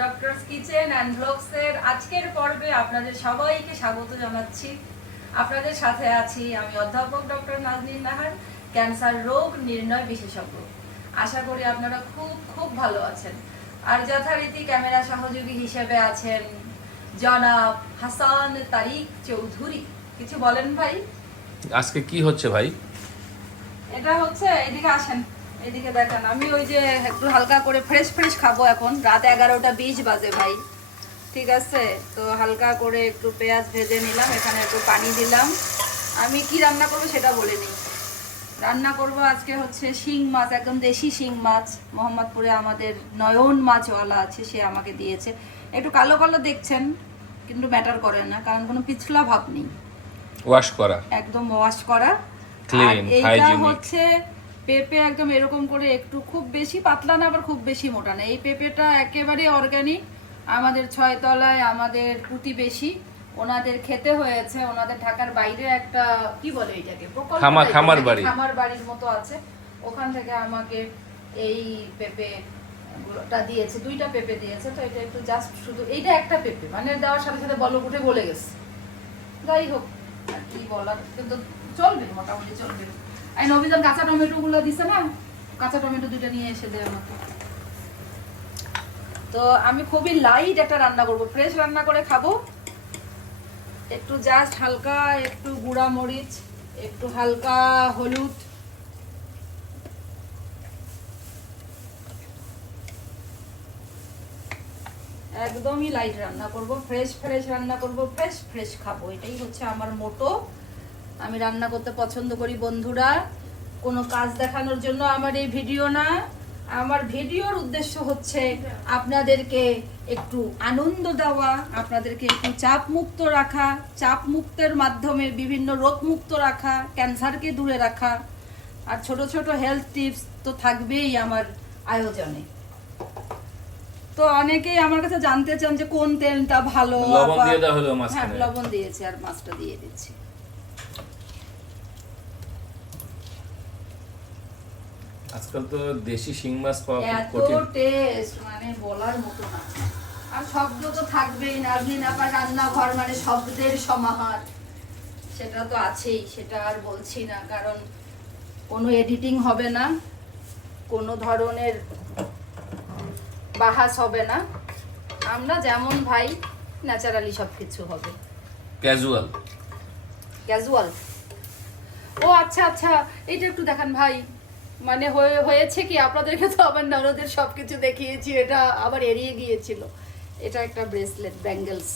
Doctors kitchen and ব্লগসের আজকের পর্বে আপনাদের সবাইকে স্বাগত জানাচ্ছি। আপনাদের সাথে আছি আমি অধ্যাপক ডক্টর নাজনীন নাহার, ক্যান্সার রোগ নির্ণয় বিশেষজ্ঞ। আশা করি আপনারা খুব খুব ভালো আছেন। আর যথারীতি ক্যামেরা সহযোগী হিসেবে আছেন জনাব হাসান তারিক চৌধুরী। কিছু বলেন ভাই। আজকে কি হচ্ছে ভাই? এটা হচ্ছে, এদিকে আসেন, এদিকে দেখেন। আমি ওই যে একটু হালকা করে ফ্রেশ খাবো। এখন রাত 11:20 বাজে ভাই, ঠিক আছে? তো হালকা করে একটু পেঁয়াজ ভেজে নিলাম, এখানে একটু পানি দিলাম। আমি কি রান্না করবো সেটা বলে নিই। রান্না করব আজকে হচ্ছে শিং মাছ, একদম দেশি শিং মাছ। মোহাম্মদপুরে আমাদের নয়ন মাছওয়ালা আছে, সে আমাকে দিয়েছে। একটু কালো কালো দেখছেন, কিন্তু ম্যাটার করে না, কারণ কোনো পিছলা ভাব নেই, ওয়াশ করা, একদম ওয়াশ করা ক্লিন এইটা হচ্ছে পেঁপে, একদম এরকম করে, একটু খুব বেশি পাতলা না আবার খুব বেশি মোটা না। এই পেঁপেটা একেবারে অর্গানিক, আমাদের 6 তলায় আমাদের প্রতিবেশী, ওনাদের খেতে হয়েছে। ওনাদের ঢাকার বাইরে একটা কি বলে এটাকে, খামার বাড়ির মতো আছে, ওখান থেকে আমাকে এই পেঁপেটা দিয়েছে। 2টা পেঁপে দিয়েছে। তো এটা একটু জাস্ট শুধু এইটা একটা পেঁপে মানে দেওয়ার সাথে সাথে বলক উঠে গলে গেছে। যাই হোক, আর কি বলার, কিন্তু চলবে, মোটামুটি চলবে। এই নবীন কাঁচা টমেটো গুলো দিছে না, কাঁচা টমেটো 2টা নিয়ে এসে দেয় আমাকে। তো আমি খুবই লাইট একটা রান্না করব, ফ্রেশ রান্না করে খাবো। একটু জাস্ট হালকা একটু গুঁড়া মরিচ, একটু হালকা হলুদ, একদমই লাইট রান্না করব, ফ্রেশ রান্না করব, ফ্রেশ খাবো। এটাই হচ্ছে আমার মোটো। আমি রান্না করতে পছন্দ করি বন্ধুরা, কোনো কাজ দেখানোর জন্য আমার এই ভিডিও না। আমার ভিডিওর উদ্দেশ্য হচ্ছে আপনাদেরকে একটু আনন্দ দেওয়া, আপনাদেরকে একটু চাপ মুক্ত রাখা, চাপ মুক্তের মাধ্যমে বিভিন্ন রোগ মুক্ত রাখা, ক্যান্সারকে দূরে রাখা। আর ছোট ছোট হেলথ টিপস তো থাকবেই আমার আয়োজনে। তো অনেকেই আমার কাছে জানতে চান যে কোন তেলটা ভালো। লবণ দিয়ে দাও হলো মাছ। হ্যাঁ, লবণ দিয়েছি আর মাছটা দিয়ে দিচ্ছি। আজকাল তো দেশি শিং মাছ পাওয়া খুব এত কঠিন। টেস্ট মানে বলার মতো না। আর শব্দ তো থাকবেই, নাজনীন আপার রান্নাঘর মানে শব্দের সমাহার, সেটা তো আছেই, সেটা আর বলছি না, কারণ কোনো এডিটিং হবে না, কোনো ধরনের বাহাস হবে না। আমরা যেমন ভাই ন্যাচারালি সবকিছু হবে, ক্যাজুয়াল। ও আচ্ছা আচ্ছা, এটা একটু দেখান ভাই। মানে হয়েছে কি, আপনাদেরকে তো আবার ননদের সবকিছু দেখিয়েছি, এটা আবার এড়িয়ে গিয়েছিল। এটা একটা ব্রেসলেট, ব্যাঙ্গেলস।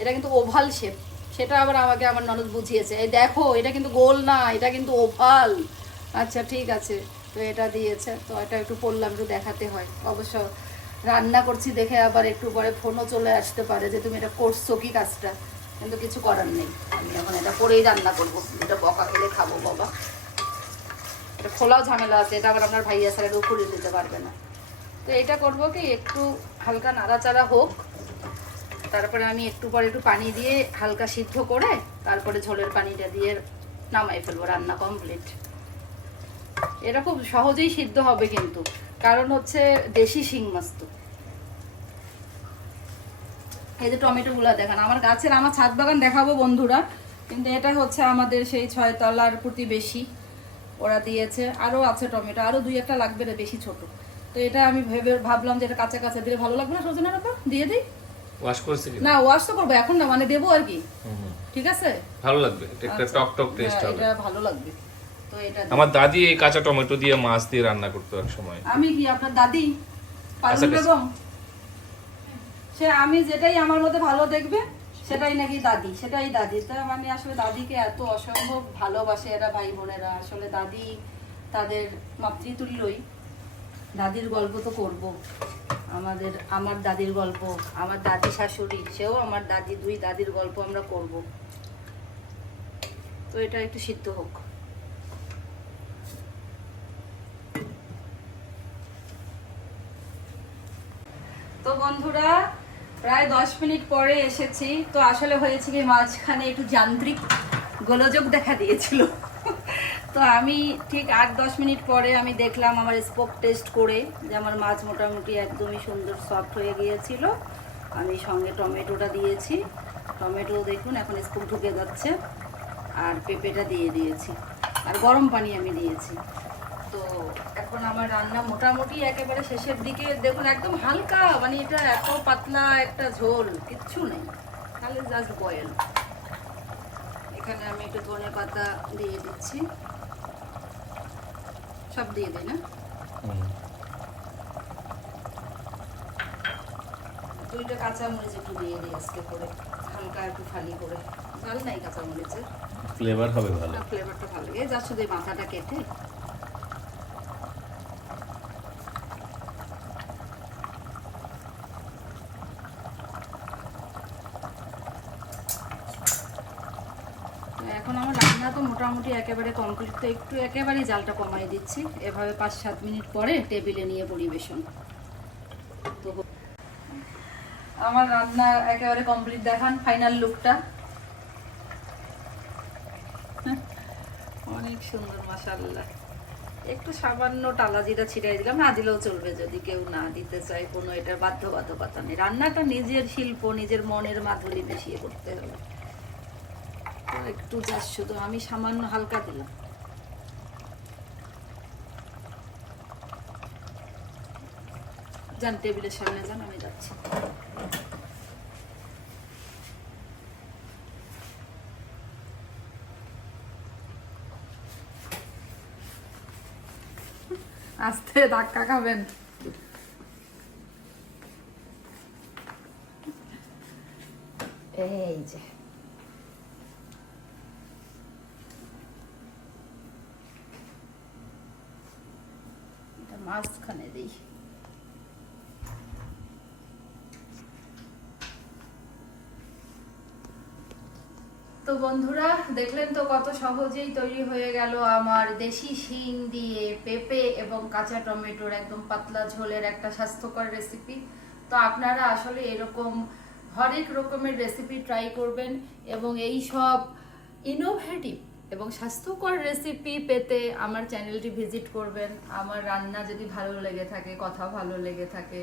এটা কিন্তু ওভাল শেপ, সেটা আবার আমাকে আমার ননদ বুঝিয়েছে। এই দেখো, এটা কিন্তু গোল না, এটা কিন্তু ওভাল। আচ্ছা ঠিক আছে, তো এটা দিয়েছে, তো এটা একটু পরলাম, একটু দেখাতে হয় অবশ্য। রান্না করছি দেখে আবার একটু পরে ফোনও চলে আসতে পারে যে তুমি এটা করছো কি কাজটা, কিন্তু কিছু করার নেই। আমি এখন এটা পরেই রান্না করবো, এটা বকা খেলে খাবো বাবা। এটা খোলাও ঝামেলা আছে, এটা আবার আপনার ভাইয়া স্যারের উপরে দিতে পারবে না। তো এটা করবো কি, একটু হালকা নাড়াচাড়া হোক, তারপরে আমি একটু পরে একটু পানি দিয়ে হালকা সিদ্ধ করে তারপরে ঝোলের পানিটা দিয়ে নামাই ফেলবো, রান্না কমপ্লিট। এটা খুব সহজেই সিদ্ধ হবে কিন্তু, কারণ হচ্ছে দেশি শিং মাছ তো। এই যে টমেটো গুলা দেখেন, আমার গাছের, আমার ছাদ বাগান দেখাবো বন্ধুরা, কিন্তু এটা হচ্ছে আমাদের সেই 6 তলার প্রতিবেশী, ওরা দিয়েছে। আরো আছে টমেটো, আরো 2-1টা লাগবে রে, বেশি ছোট। তো এটা আমি ভাবলাম যে এটা কাঁচা কাঁচা দিলে ভালো লাগবে না, সজনের উপর দিয়ে দিই। ওয়াশ করেছি না, ওয়াশ তো করবো এখন না, মানে দেবো আর কি। ঠিক আছে, ভালো লাগবে, একটা টক টক টেস্ট হবে, এটা ভালো লাগবে। তো এটা আমার দাদি এই কাঁচা টমেটো দিয়ে মাছ দিয়ে রান্না করতে এক সময়। আমি কি আপনার দাদি পালন বেগম, সে আমি যেটাই আমার মধ্যে ভালো দেখবে সেটাই নাকি দাদি, সেটাই দাদি। তা মানে আসলে দাদিকে এত অসম্ভব ভালোবাসে এরা ভাই বোনেরা। আসলে দাদি তাদের মাতৃতুল্যই। দাদির গল্প তো করব, আমার দাদির গল্প, আমার দাদি শাশুড়ি, সেও আমার দাদি, 2 দাদির গল্প আমরা করব। তো এটা একটু সিদ্ধ হোক। তো বন্ধুরা, প্রায় 10 মিনিট পরে এসেছি। তো আসলে হয়েছে কি, মাঝখানে একটু যান্ত্রিক গোলযোগ দেখা দিয়েছিল। তো আমি ঠিক 8-10 মিনিট পরে আমি দেখলাম আমার স্পোক টেস্ট করে যে আমার মাছ মোটামুটি একদমই সুন্দর সফট হয়ে গিয়েছিল। আমি সঙ্গে টমেটোটা দিয়েছি, টমেটো দেখুন এখন স্পোক ঢুকে যাচ্ছে, আর পেঁপেটা দিয়ে দিয়েছি, আর গরম পানি আমি দিয়েছি। তো এখন আমার রান্না মোটামুটি একেবারে শেষের দিকে। দেখুন একদম হালকা, মানে এটা এত পাতলা একটা ঝোল, কিচ্ছু নেই, তাহলে জাস্ট বয়েল। এখানে আমি একটু ধনে পাতা দিয়ে দিচ্ছি, সব দিয়ে দিই না, 2টা কাঁচামরিচ একটু দিয়ে দিই আজকে করে, হালকা একটু ফালি করে, ঝাল নাই কাঁচামরিচের, ফ্লেভার হবে ভালো। ফ্লেভারটা ভালো লাগে। যার শুধু এই মাথাটা কেটে এখন আমার রান্না তো মোটামুটি একেবারে কমপ্লিট। তো একটু একেবারেই জালটা কমাই দিচ্ছি, এভাবে 5-7 মিনিট পরে টেবিলে নিয়ে পরিবেশন। তো আমার রান্না একেবারে কমপ্লিট, দেখান ফাইনাল লুকটা। অনেক সুন্দর মাশাআল্লাহ। একটু সামান্য টালা জিরা ছিটাই দিলাম, না দিলেও চলবে যদি কেউ না দিতে চায়, কোনো এটার বাধ্যবাধকতা নেই। রান্নাটা নিজের শিল্প, নিজের মনের মাধুরী মিশিয়ে করতে হবে। তো একটু জাস্ট শুধু আমি সামান্য হালকা দিলাম। যান টেবিলের সামনে যান, আমি যাচ্ছি। আস্তে ধাক্কা খাবেন। এই যে এটা মাঝখানে দিই। তো বন্ধুরা দেখলেন তো কত সহজেই তৈরি হয়ে গেল আমার দেশি শিং দিয়ে পেঁপে এবং কাঁচা টমেটোর একদম পাতলা ঝোলের একটা স্বাস্থ্যকর রেসিপি। তো আপনারা আসলে এরকম হরেক রকমের রেসিপি ট্রাই করবেন এবং এই সব ইনোভেটিভ এবং স্বাস্থ্যকর রেসিপি পেতে আমার চ্যানেলটি ভিজিট করবেন। আমার রান্না যদি ভালো লেগে থাকে, কথা ভালো লেগে থাকে,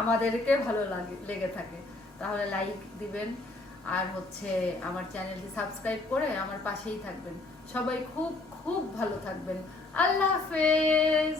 আমাদেরকে ভালো লেগে থাকে, তাহলে লাইক দিবেন, আর হচ্ছে আমার চ্যানেলটি সাবস্ক্রাইব করে আমার পাশেই থাকবেন। সবাই খুব খুব ভালো থাকবেন। আল্লাহ হাফেজ।